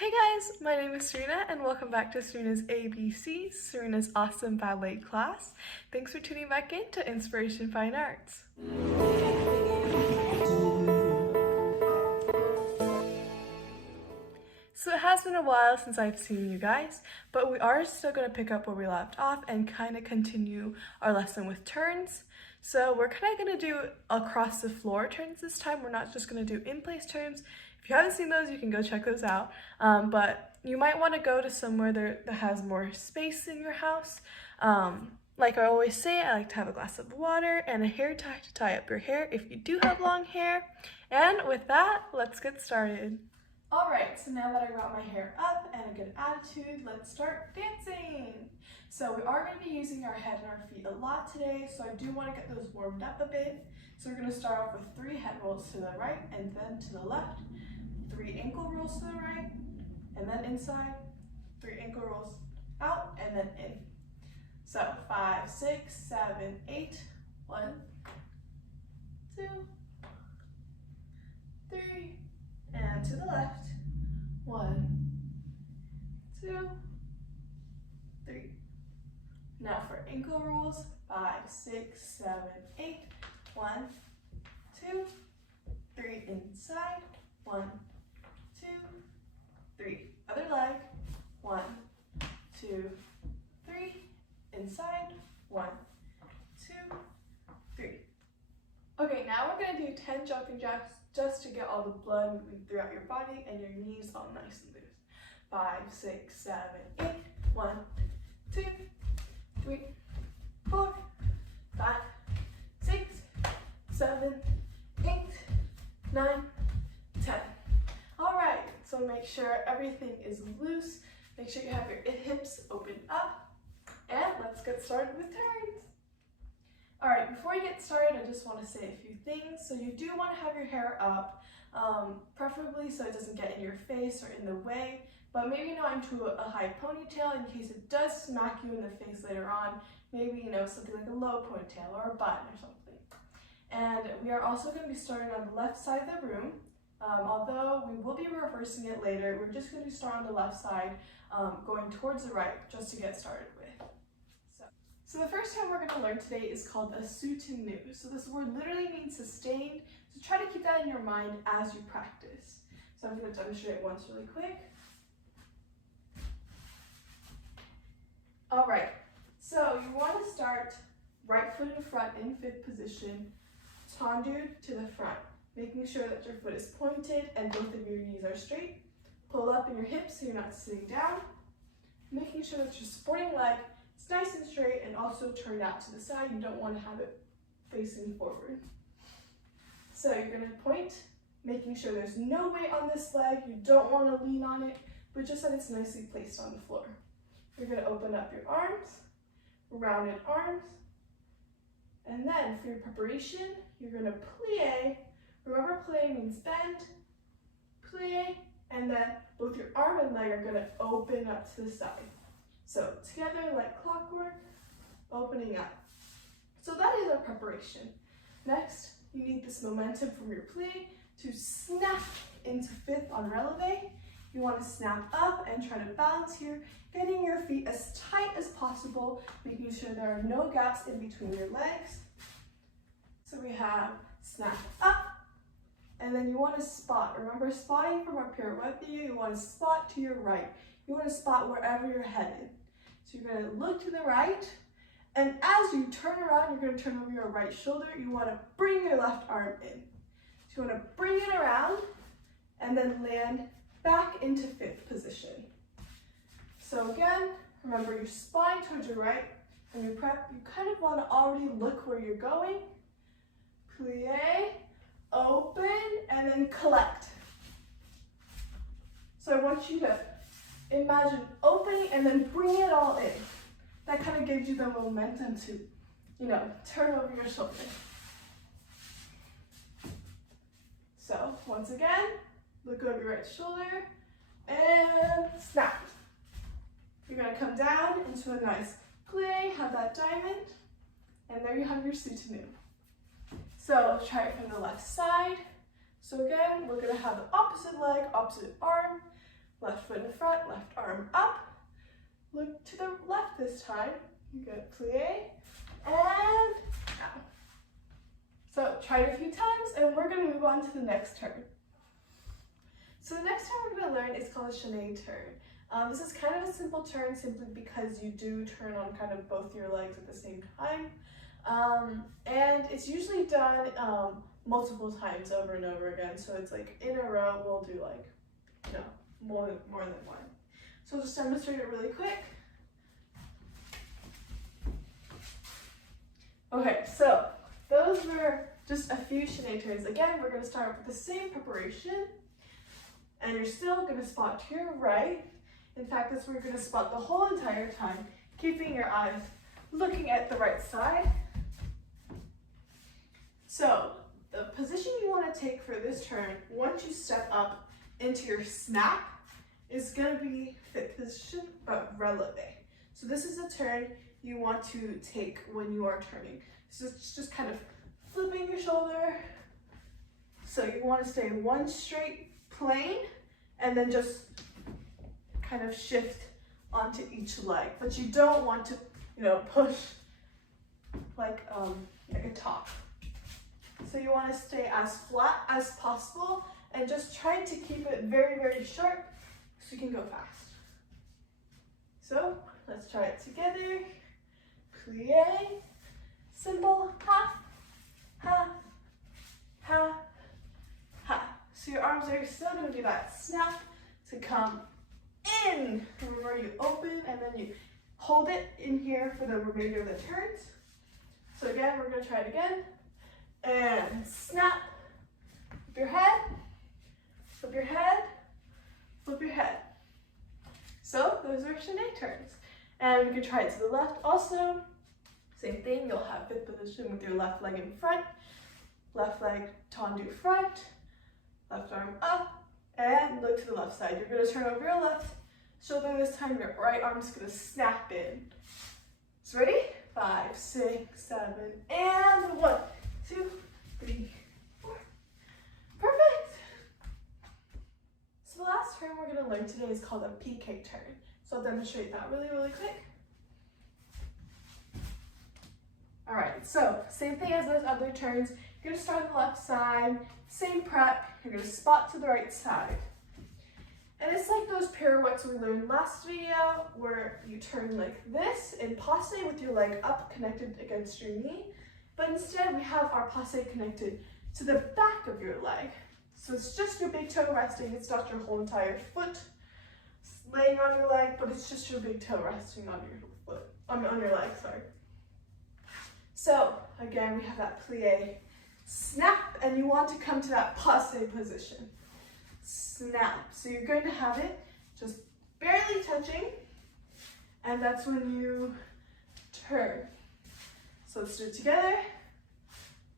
Hey guys, my name is Serena and welcome back to Serena's ABC, Serena's awesome ballet class. Thanks for tuning back in to Inspiration Fine Arts. So it has been a while since I've seen you guys, but we are still going to pick up where we left off and kind of continue our lesson with turns. So we're kind of going to do across the floor turns this time. We're not just going to do in-place turns. If you haven't seen those, you can go check those out. But you might want to go to somewhere that has more space in your house. Like I always say, I like to have a glass of water and a hair tie to tie up your hair if you do have long hair. And with that, let's get started. Alright, so now that I got my hair up and a good attitude, let's start dancing. So we are going to be using our head and our feet a lot today, so I do want to get those warmed up a bit. So we're going to start off with 3 head rolls to the right and then to the left, 3 ankle rolls to the right and then inside, 3 ankle rolls out and then in. So 5, 6, 7, 8, 1, 2, 3, and to the left, 1, 2, 3. Now for ankle rolls, 5, 6, 7, 8, 1, 2, 3, inside, 1, 2, 3. Other leg, 1, 2, 3, inside, 1, 2, 3. Okay, now we're going to do 10 jumping jacks just to get all the blood moving throughout your body and your knees all nice and loose. 5, 6, 7, 8, 1, 2, 3, 4, 5, 6, 7, 8, 9, 10. All right, so make sure everything is loose. Make sure you have your hips open up. And let's get started with turns. All right, before you get started, I just want to say a few things. So you do want to have your hair up, preferably so it doesn't get in your face or in the way, but maybe not into a high ponytail in case it does smack you in the face later on. Maybe, something like a low ponytail or a bun or something. And we are also going to be starting on the left side of the room. Although we will be reversing it later, we're just going to start on the left side, going towards the right, just to get started with. So the first term we're going to learn today is called a soutenu. So this word literally means sustained, so try to keep that in your mind as you practice. So I'm going to demonstrate once really quick. All right, so you want to start right foot in front in fifth position, tendu to the front, making sure that your foot is pointed and both of your knees are straight. Pull up in your hips so you're not sitting down, making sure that your supporting leg is nice and straight and also turned out to the side. You don't want to have it facing forward. So you're going to point, making sure there's no weight on this leg. You don't want to lean on it, but just that it's nicely placed on the floor. You're going to open up your arms, rounded arms, and then for your preparation, you're going to plie. Remember, plie means bend, plie, and then both your arm and leg are going to open up to the side. So together like clockwork, opening up. So that is our preparation. Next, you need this momentum from your plie to snap into fifth on releve. You want to snap up and try to balance here, getting your feet as tight as possible, making sure there are no gaps in between your legs. So we have snap up, and then you want to spot. Remember, spotting from our pirouette view, you want to spot to your right. You want to spot wherever you're headed. So you're going to look to the right, and as you turn around, you're going to turn over your right shoulder. You want to bring your left arm in. So you want to bring it around, and then land back into fifth position. So again, remember your spine towards your right, and you kind of want to already look where you're going. Plie, open, and then collect. So I want you to imagine opening and then bring it all in. That kind of gives you the momentum to, turn over your shoulder. So once again, look over your right shoulder and snap. You're going to come down into a nice plie, have that diamond, and there you have your soutenu. So try it from the left side. So again, we're going to have the opposite leg, opposite arm, left foot in front, left arm up. Look to the left this time. Good, plie, and out. So try it a few times, and we're gonna move on to the next turn. So the next turn we're gonna learn is called a chaîné turn. This is kind of a simple turn simply because you do turn on kind of both your legs at the same time. And it's usually done multiple times over and over again. So it's like in a row, we'll do like, you know, more than one. So I'll just demonstrate it really quick. Okay, so those were just a few chaîné turns. Again, we're gonna start with the same preparation. And you're still gonna spot to your right. In fact, that's where you're gonna spot the whole entire time, keeping your eyes looking at the right side. So the position you wanna take for this turn, once you step up into your snap, is gonna be fifth position, but releve. So this is a turn you want to take when you are turning. So it's just kind of flipping your shoulder. So you wanna stay in one straight plane and then just kind of shift onto each leg, but you don't want to, you know, push like a top. So you want to stay as flat as possible and just try to keep it very, very sharp so you can go fast. So let's try it together. Plie, simple, half, half, half, half. So your arms are still going to do that snap to come in. Remember, you open and then you hold it in here for the remainder of the turns. So again, we're going to try it again. And snap. Flip your head. Flip your head. Flip your head. So those are chaîné turns. And we can try it to the left also. Same thing, you'll have fifth position with your left leg in front. Left leg tendu front. Left arm up, and look to the left side. You're gonna turn over your left shoulder this time, your right arm's gonna snap in. So ready? 5, 6, 7, and 1, 2, 3, 4. Perfect! So the last turn we're gonna learn today is called a Piqué turn. So I'll demonstrate that really, really quick. All right, so same thing as those other turns. You're gonna start on the left side, same prep, you're gonna spot to the right side. And it's like those pirouettes we learned last video where you turn like this in passe with your leg up connected against your knee. But instead we have our passe connected to the back of your leg. So it's just your big toe resting, it's not your whole entire foot laying on your leg, but it's just your big toe resting on your foot, on your leg, sorry. So again, we have that plie, snap, and you want to come to that passe position. Snap. So you're going to have it just barely touching, and that's when you turn. So let's do it together.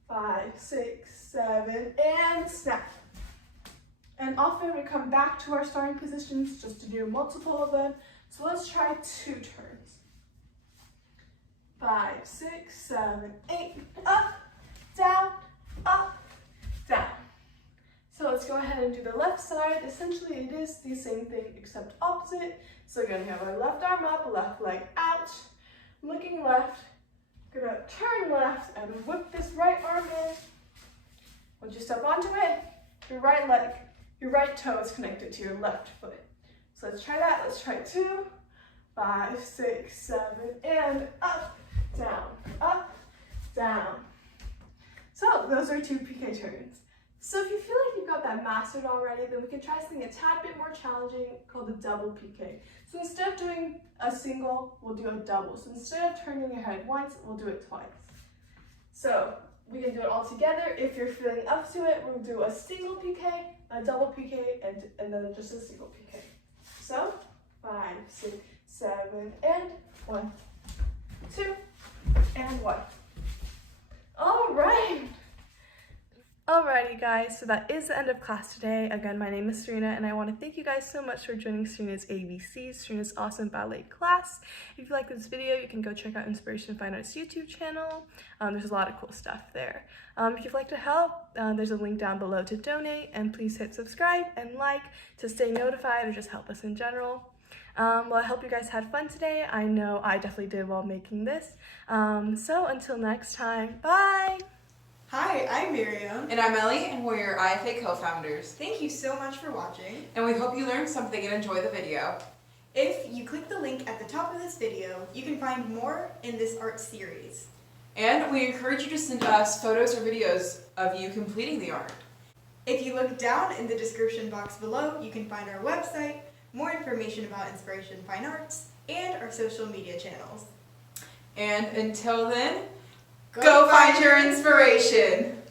5, 6, 7, and snap. And often we come back to our starting positions just to do multiple of them. So let's try 2 turns. 5, 6, 7, 8, up, down, up, down. So let's go ahead and do the left side. Essentially it is the same thing except opposite. So again, we have our left arm up, left leg out, looking left, gonna turn left and whip this right arm in. Once you step onto it, your right leg, your right toe is connected to your left foot. So let's try that, let's try 2, 5, 6, 7, and up, down, up, down. So those are 2 Piqué turns. So if you feel like you've got that mastered already, then we can try something a tad bit more challenging called the double Piqué. So instead of doing a single, we'll do a double. So instead of turning your head once, we'll do it twice. So we can do it all together. If you're feeling up to it, we'll do a single Piqué, a double Piqué, and then just a single Piqué. So 5, 6, 7, and 1, 2, and 1. All right. Alrighty guys, so that is the end of class today. Again, my name is Serena and I want to thank you guys so much for joining Serena's ABCs, Serena's awesome ballet class. If you like this video, you can go check out Inspiration Fine Arts YouTube channel. There's a lot of cool stuff there. If you'd like to help, there's a link down below to donate, and please hit subscribe and like to stay notified or just help us in general. Well, I hope you guys had fun today. I know I definitely did while making this. So until next time, bye! Hi, I'm Miriam. And I'm Ellie, and we're your IFA co-founders. Thank you so much for watching. And we hope you learned something and enjoy the video. If you click the link at the top of this video, you can find more in this art series. And we encourage you to send us photos or videos of you completing the art. If you look down in the description box below, you can find our website, more information about Inspiration Fine Arts, and our social media channels. And until then, go find your inspiration!